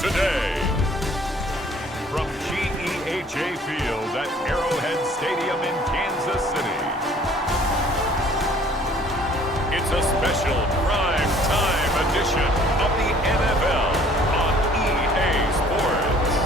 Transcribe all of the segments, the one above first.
today. From GEHA Field at Arrowhead Stadium in Kansas City. It's a special prime time edition of the NFL on EA Sports.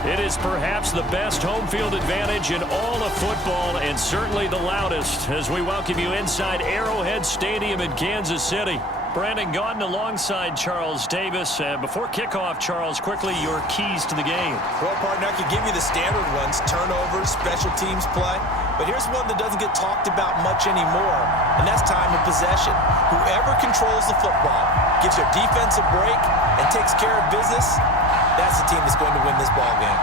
It is perhaps the best home field advantage in all of football and certainly the loudest as we welcome you inside Arrowhead Stadium in Kansas City. Brandon Gaudin alongside Charles Davis. Before kickoff, Charles, quickly your keys to the game. Well, partner, I could give you the standard ones, turnovers, special teams play. But here's one that doesn't get talked about much anymore, and that's time of possession. Whoever controls the football, gives their defense a break, and takes care of business, that's the team that's going to win this ball game.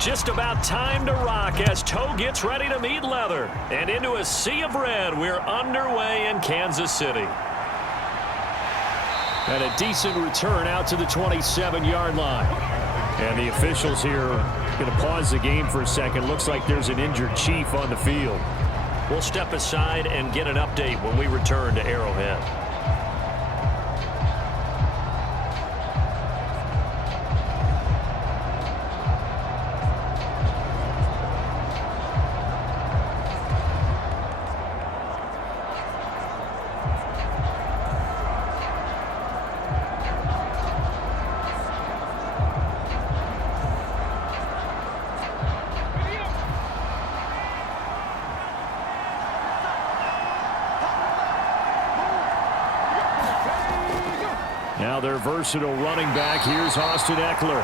Just about time to rock as toe gets ready to meet leather. And into a sea of red, we're underway in Kansas City. And a decent return out to the 27-yard line. And the officials here going to pause the game for a second. Looks like there's an injured Chief on the field. We'll step aside and get an update when we return to Arrowhead. Now their versatile running back, here's Austin Eckler.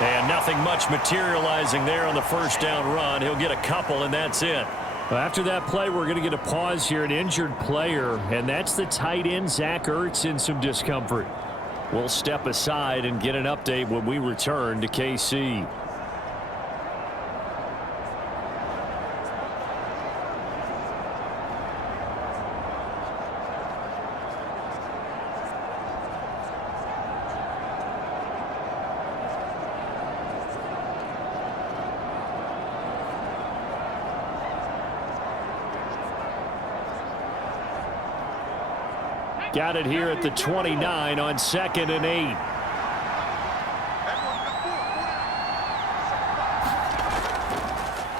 And nothing much materializing there on the first down run. He'll get a couple, and that's it. Well, after that play, we're going to get a pause here, an injured player, and that's the tight end, Zach Ertz, in some discomfort. We'll step aside and get an update when we return to KC. Got it here at the 29 on 2nd and 8.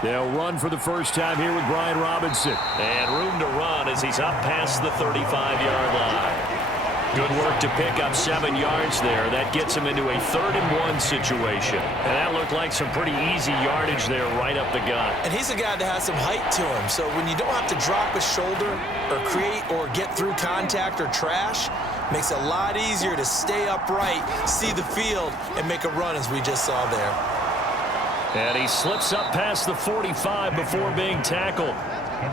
They'll run for the first time here with Brian Robinson. And room to run as he's up past the 35-yard line. Good work to pick up 7 yards there. That gets him into a 3rd and 1 situation. And that looked like some pretty easy yardage there right up the gut. And he's a guy that has some height to him. So when you don't have to drop a shoulder or create or get through contact or trash, makes it a lot easier to stay upright, see the field, and make a run as we just saw there. And he slips up past the 45 before being tackled.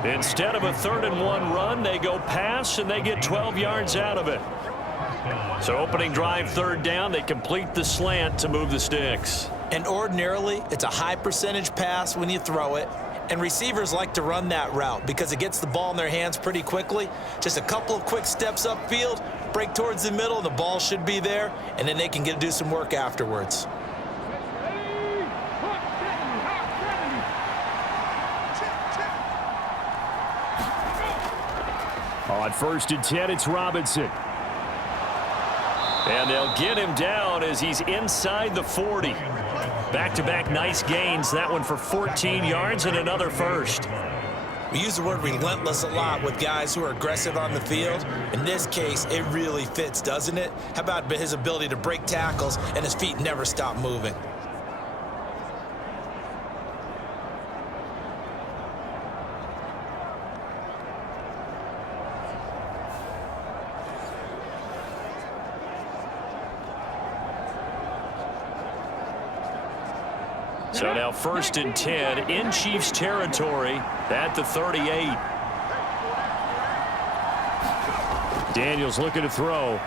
Instead of a 3rd and 1 run, they go pass, and they get 12 yards out of it. So opening drive, 3rd down, they complete the slant to move the sticks. And ordinarily, it's a high percentage pass when you throw it. And receivers like to run that route because it gets the ball in their hands pretty quickly. Just a couple of quick steps upfield, break towards the middle, the ball should be there, and then they can do some work afterwards. On 1st and 10, it's Robinson. And they'll get him down as he's inside the 40. Back-to-back nice gains. That one for 14 yards and another first. We use the word relentless a lot with guys who are aggressive on the field. In this case, it really fits, doesn't it? How about his ability to break tackles and his feet never stop moving? So now 1st and 10 in Chiefs territory at the 38. Daniels looking to throw.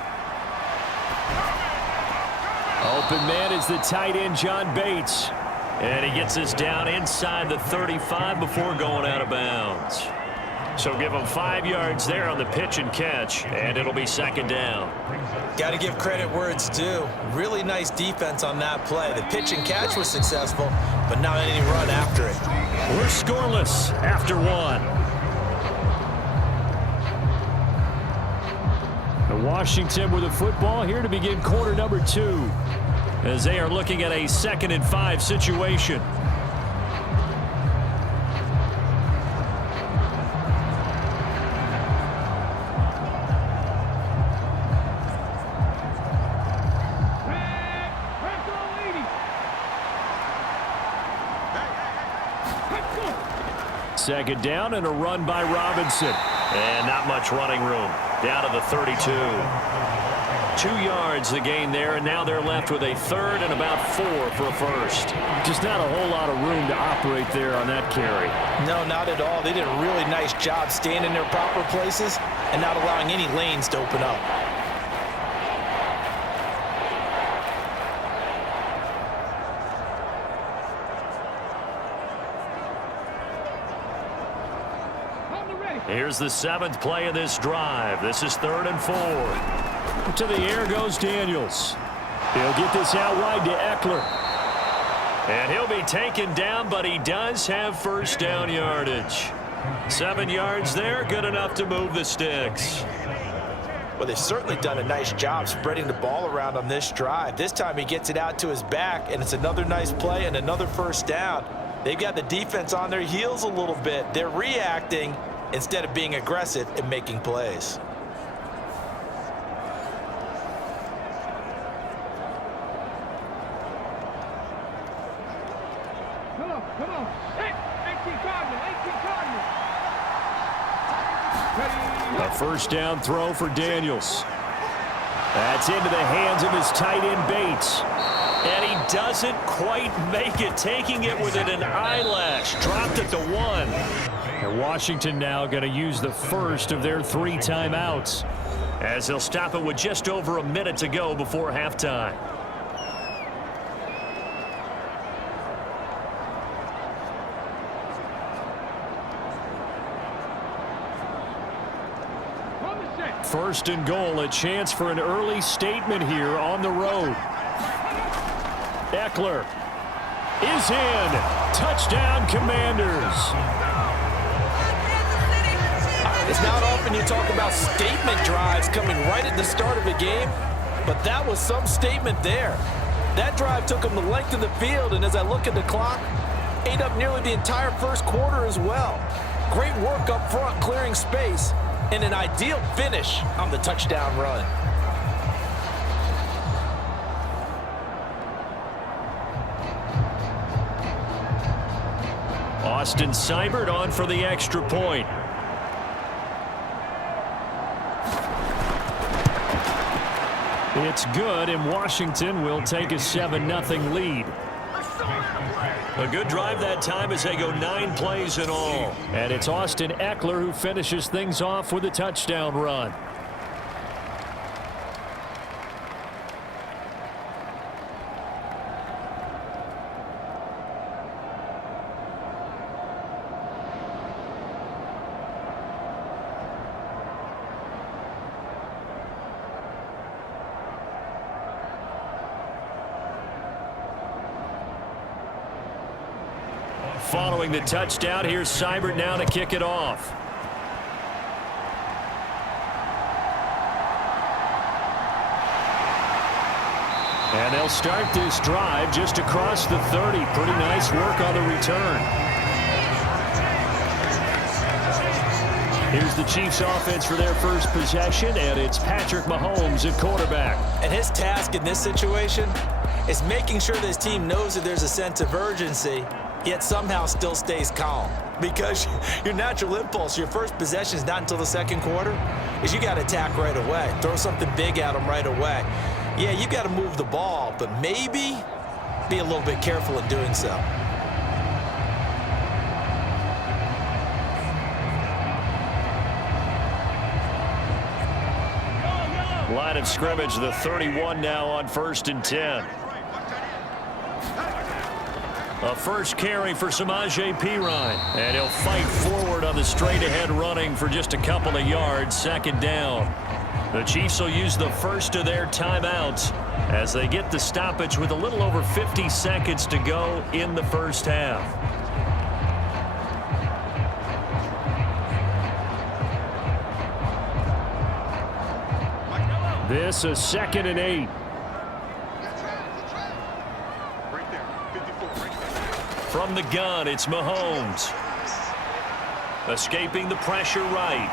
Open man is the tight end, John Bates. And he gets us down inside the 35 before going out of bounds. So give him 5 yards there on the pitch and catch, and it'll be 2nd down. Got to give credit where it's due. Really nice defense on that play. The pitch and catch was successful, but not any run after it. We're scoreless after 1. And Washington with the football here to begin quarter number 2, as they are looking at a 2nd and 5 situation. Second down and a run by Robinson. And not much running room. Down to the 32. 2 yards the gain there, and now they're left with a 3rd and about 4 for a first. Just not a whole lot of room to operate there on that carry. No, not at all. They did a really nice job staying in their proper places and not allowing any lanes to open up. Here's the 7th play of this drive. This is 3rd and 4. To the air goes Daniels. He'll get this out wide to Eckler. And he'll be taken down, but he does have 1st down yardage. 7 yards there, good enough to move the sticks. Well, they've certainly done a nice job spreading the ball around on this drive. This time he gets it out to his back, and it's another nice play and another 1st down. They've got the defense on their heels a little bit. They're reacting instead of being aggressive and making plays. Come on. Hey, 18 Cardinals. A 1st down throw for Daniels. That's into the hands of his tight end Bates. And he doesn't quite make it, taking it within an eyelash. Dropped it to 1. And Washington now going to use the first of their 3 timeouts, as they'll stop it with just over a minute to go before halftime. First and goal, a chance for an early statement here on the road. Eckler is in. Touchdown, Commanders. It's not often you talk about statement drives coming right at the start of a game, but that was some statement there. That drive took them the length of the field, and as I look at the clock, ate up nearly the entire 1st quarter as well. Great work up front, clearing space, and an ideal finish on the touchdown run. Austin Seibert on for the extra point. It's good, and Washington will take a 7-0 lead. A good drive that time as they go 9 plays in all. And it's Austin Eckler who finishes things off with a touchdown run. Following the touchdown, here's Seibert now to kick it off. And they'll start this drive just across the 30. Pretty nice work on the return. Here's the Chiefs offense for their first possession, and it's Patrick Mahomes at quarterback. And his task in this situation is making sure that his team knows that there's a sense of urgency, yet somehow still stays calm. Because your natural impulse, your first possession is not until the second quarter, is you got to attack right away. Throw something big at them right away. Yeah, you got to move the ball, but maybe be a little bit careful in doing so. Line of scrimmage, the 31 now on 1st and 10. A first carry for Samaje Perine, and he'll fight forward on the straight-ahead running for just a couple of yards, second down. The Chiefs will use the first of their timeouts as they get the stoppage with a little over 50 seconds to go in the first half. This is 2nd and 8. From the gun, it's Mahomes. Escaping the pressure right.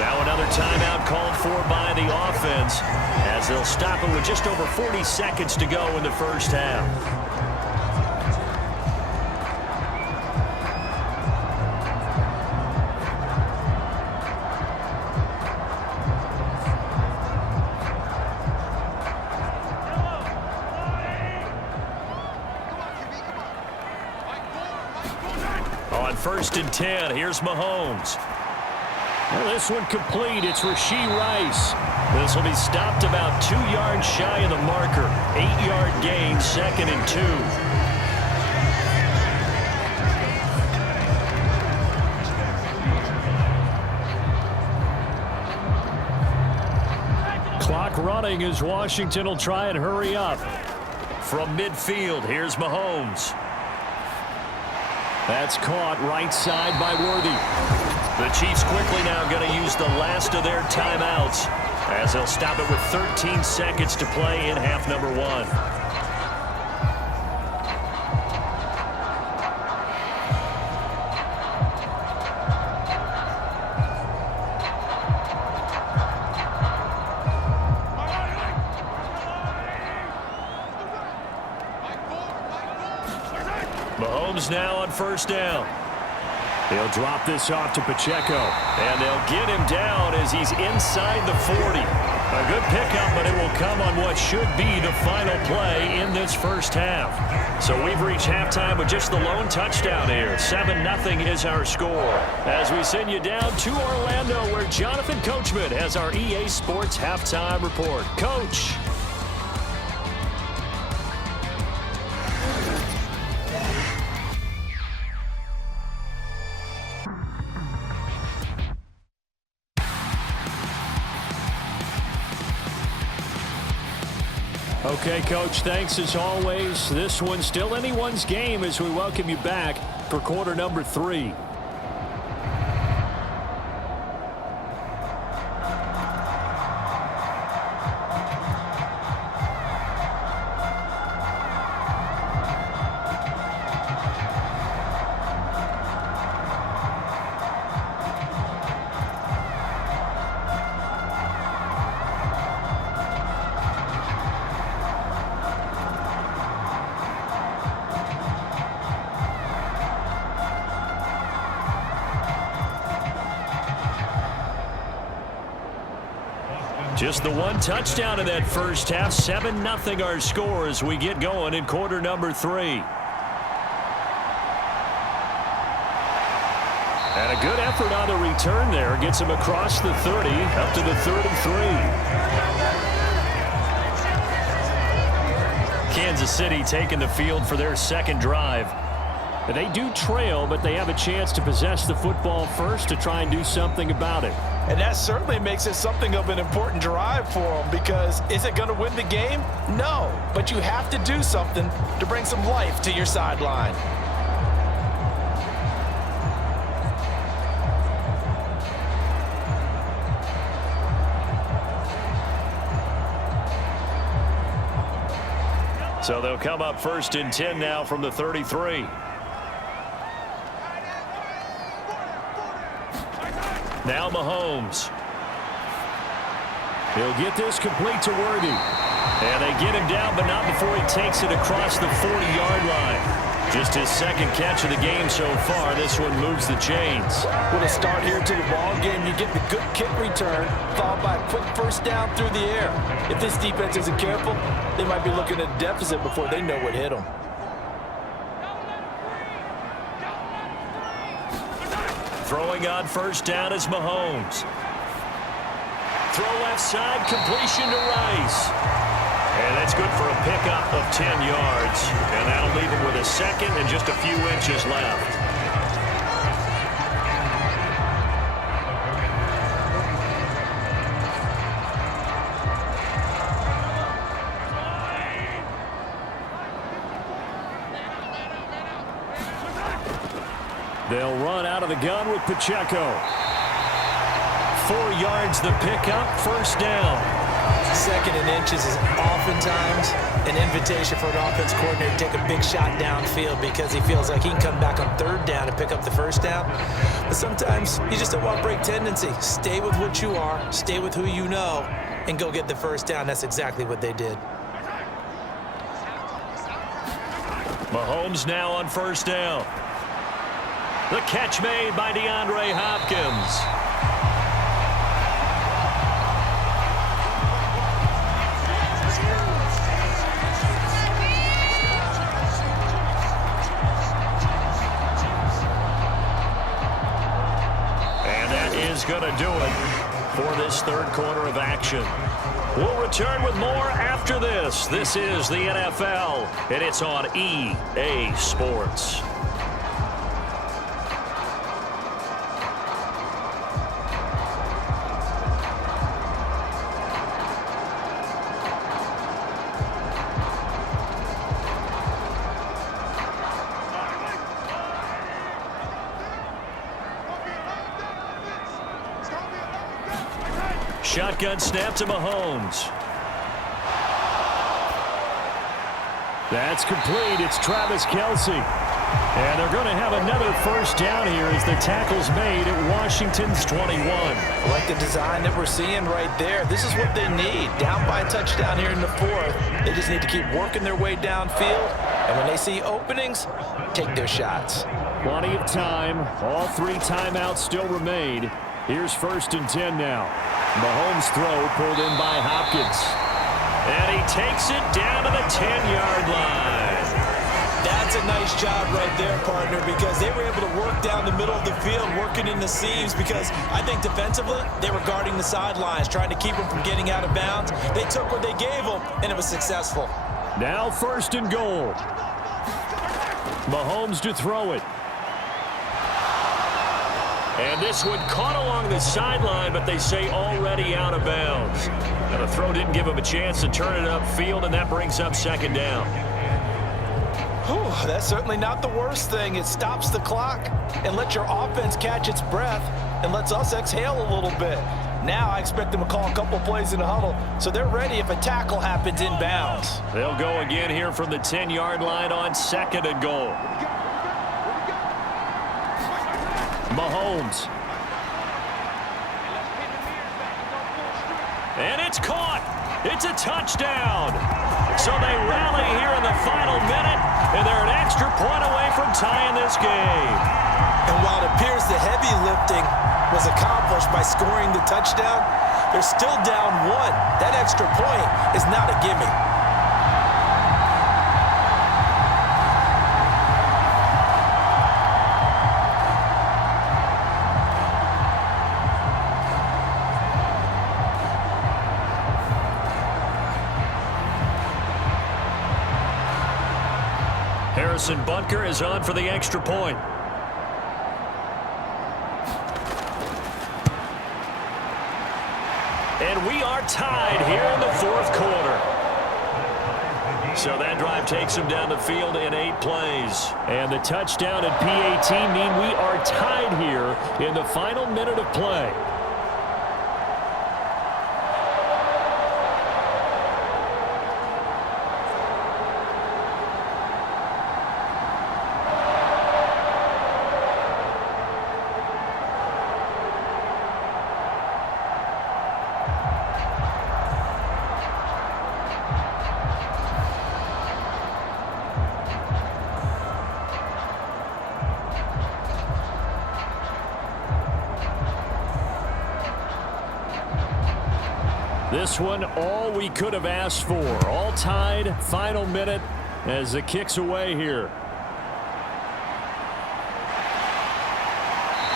Now another timeout called for by the offense as they'll stop it with just over 40 seconds to go in the first half. On 1st and 10, here's Mahomes. Well, this one complete. It's Rashee Rice. This will be stopped about 2 yards shy of the marker. 8-yard gain, 2nd and 2. Clock running as Washington will try and hurry up. From midfield, here's Mahomes. That's caught right side by Worthy. The Chiefs quickly now going to use the last of their timeouts as they'll stop it with 13 seconds to play in half number 1. Mahomes now on 1st down. They'll drop this off to Pacheco, and they'll get him down as he's inside the 40. A good pickup, but it will come on what should be the final play in this first half. So we've reached halftime with just the lone touchdown here. 7-0 is our score. As we send you down to Orlando, where Jonathan Coachman has our EA Sports halftime report. Coach. Okay, Coach, thanks as always. This one's still anyone's game as we welcome you back for quarter number 3. Just the one touchdown in that first half. 7-0 our score as we get going in quarter number 3. And a good effort on the return there. Gets him across the 30 up to the 33. Kansas City taking the field for their second drive. They do trail, but they have a chance to possess the football first to try and do something about it. And that certainly makes it something of an important drive for them, because is it going to win the game? No, but you have to do something to bring some life to your sideline. So they'll come up 1st and 10 now from the 33. Now Mahomes. He'll get this complete to Worthy. And they get him down, but not before he takes it across the 40-yard line. Just his second catch of the game so far. This one moves the chains. With a start here to the ball game, you get the good kick return, followed by a quick first down through the air. If this defense isn't careful, they might be looking at a deficit before they know what hit them. Throwing on first down is Mahomes. Throw left side, completion to Rice. And that's good for a pickup of 10 yards. And that'll leave him with a second and just a few inches left. They'll run out of the gun with Pacheco. 4 yards the pickup, first down. Second and inches is oftentimes an invitation for an offense coordinator to take a big shot downfield because he feels like he can come back on third down and pick up the first down. But sometimes you just don't want break tendency. Stay with what you are, stay with who you know, and go get the first down. That's exactly what they did. Mahomes now on first down. The catch made by DeAndre Hopkins. Going to do it for this third quarter of action. We'll return with more after this. This is the NFL, and it's on EA Sports. Shotgun snap to Mahomes. That's complete. It's Travis Kelce. And they're going to have another first down here as the tackle's made at Washington's 21. I like the design that we're seeing right there. This is what they need. Down by a touchdown here in the fourth. They just need to keep working their way downfield. And when they see openings, take their shots. Plenty of time. All 3 timeouts still remain. Here's first and 10 now. Mahomes' throw pulled in by Hopkins. And he takes it down to the 10-yard line. That's a nice job right there, partner, because they were able to work down the middle of the field, working in the seams, because I think defensively, they were guarding the sidelines, trying to keep them from getting out of bounds. They took what they gave them, and it was successful. Now first and goal. Mahomes to throw it. And this one caught along the sideline, but they say already out of bounds. And the throw didn't give him a chance to turn it upfield, and that brings up second down. Whew, that's certainly not the worst thing. It stops the clock and lets your offense catch its breath and lets us exhale a little bit. Now I expect them to call a couple plays in the huddle, so they're ready if a tackle happens inbounds. They'll go again here from the 10-yard line on second and goal. Mahomes. And it's caught. It's a touchdown. So they rally here in the final minute, and they're an extra point away from tying this game. And while it appears the heavy lifting was accomplished by scoring the touchdown, they're still down 1. That extra point is not a gimme. Harrison Butker is on for the extra point. And we are tied here in the fourth quarter. So that drive takes them down the field in 8 plays. And the touchdown and PAT mean we are tied here in the final minute of play. This one, all we could have asked for. All tied, final minute as the kick's away here.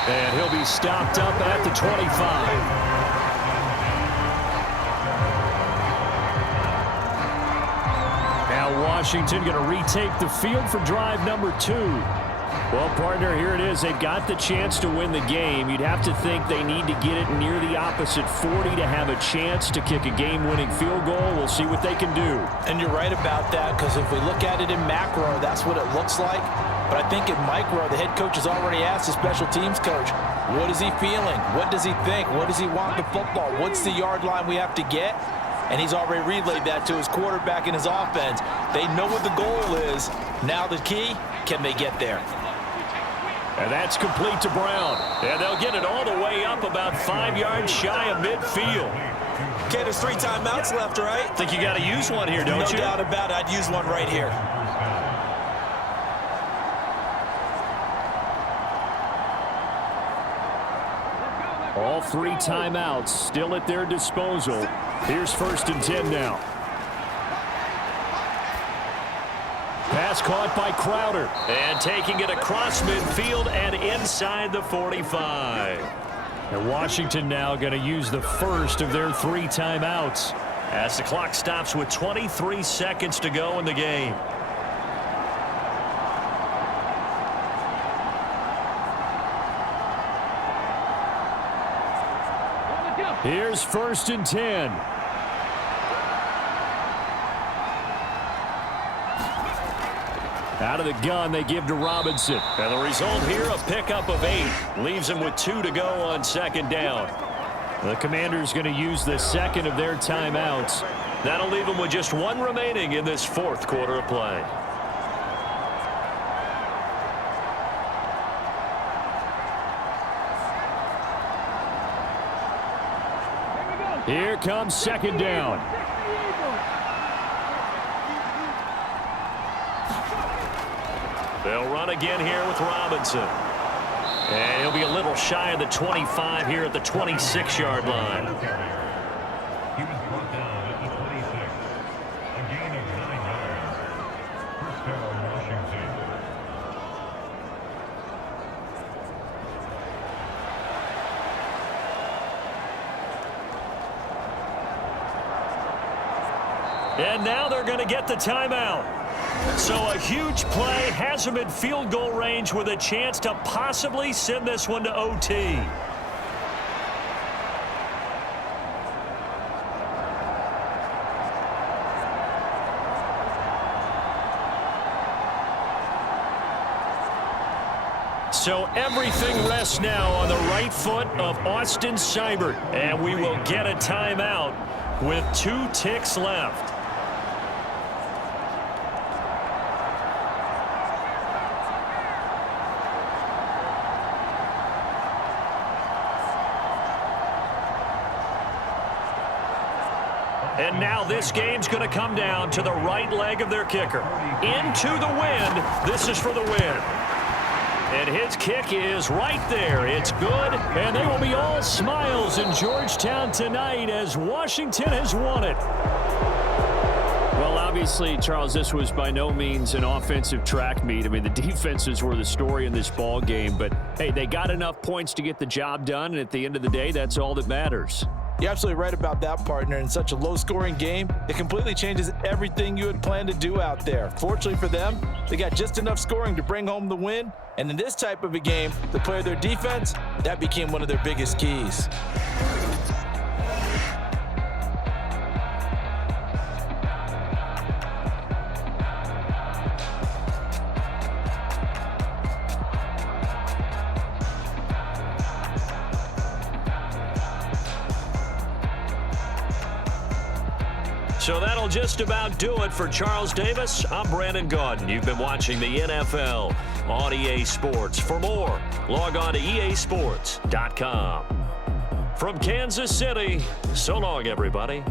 And he'll be stopped up at the 25. Washington going to retake the field for drive number 2. Well, partner, here it is. They've got the chance to win the game. You'd have to think they need to get it near the opposite 40 to have a chance to kick a game-winning field goal. We'll see what they can do. And you're right about that, because if we look at it in macro, that's what it looks like. But I think in micro, the head coach has already asked the special teams coach, what is he feeling? What does he think? What does he want the football? What's the yard line we have to get? And he's already relayed that to his quarterback and his offense. They know what the goal is. Now the key, can they get there? And that's complete to Brown. And they'll get it all the way up about 5 yards shy of midfield. Okay, there's 3 timeouts left, right? Think you got to use one here, don't you? No doubt about it. I'd use one right here. All 3 timeouts still at their disposal. Here's 1st and 10 now. Pass caught by Crowder. And taking it across midfield and inside the 45. And Washington now going to use the first of their 3 timeouts as the clock stops with 23 seconds to go in the game. Here's 1st and 10. Out of the gun, they give to Robinson. And the result here, a pickup of 8. Leaves him with 2 to go on 2nd down. The Commanders going to use the 2nd of their timeouts. That'll leave them with just 1 remaining in this 4th quarter of play. Here comes 2nd down. They'll run again here with Robinson. And he'll be a little shy of the 25 here at the 26-yard line. He was brought down at the 26. A gain of 9 yards. First down, Washington. And now they're going to get the timeout. So a huge play has them in field goal range with a chance to possibly send this one to OT. So everything rests now on the right foot of Austin Seibert. And we will get a timeout with 2 ticks left. And now this game's going to come down to the right leg of their kicker. Into the wind. This is for the win. And his kick is right there. It's good. And they will be all smiles in Georgetown tonight as Washington has won it. Well, obviously, Charles, this was by no means an offensive track meet. I mean, the defenses were the story in this ball game. But, hey, they got enough points to get the job done. And at the end of the day, that's all that matters. You're absolutely right about that, partner. In such a low-scoring game, it completely changes everything you had planned to do out there. Fortunately for them, they got just enough scoring to bring home the win. And in this type of a game, to play their defense, that became one of their biggest keys. So that'll just about do it for Charles Davis. I'm Brandon Gaudin. You've been watching the NFL on EA Sports. For more, log on to easports.com. From Kansas City, so long, everybody.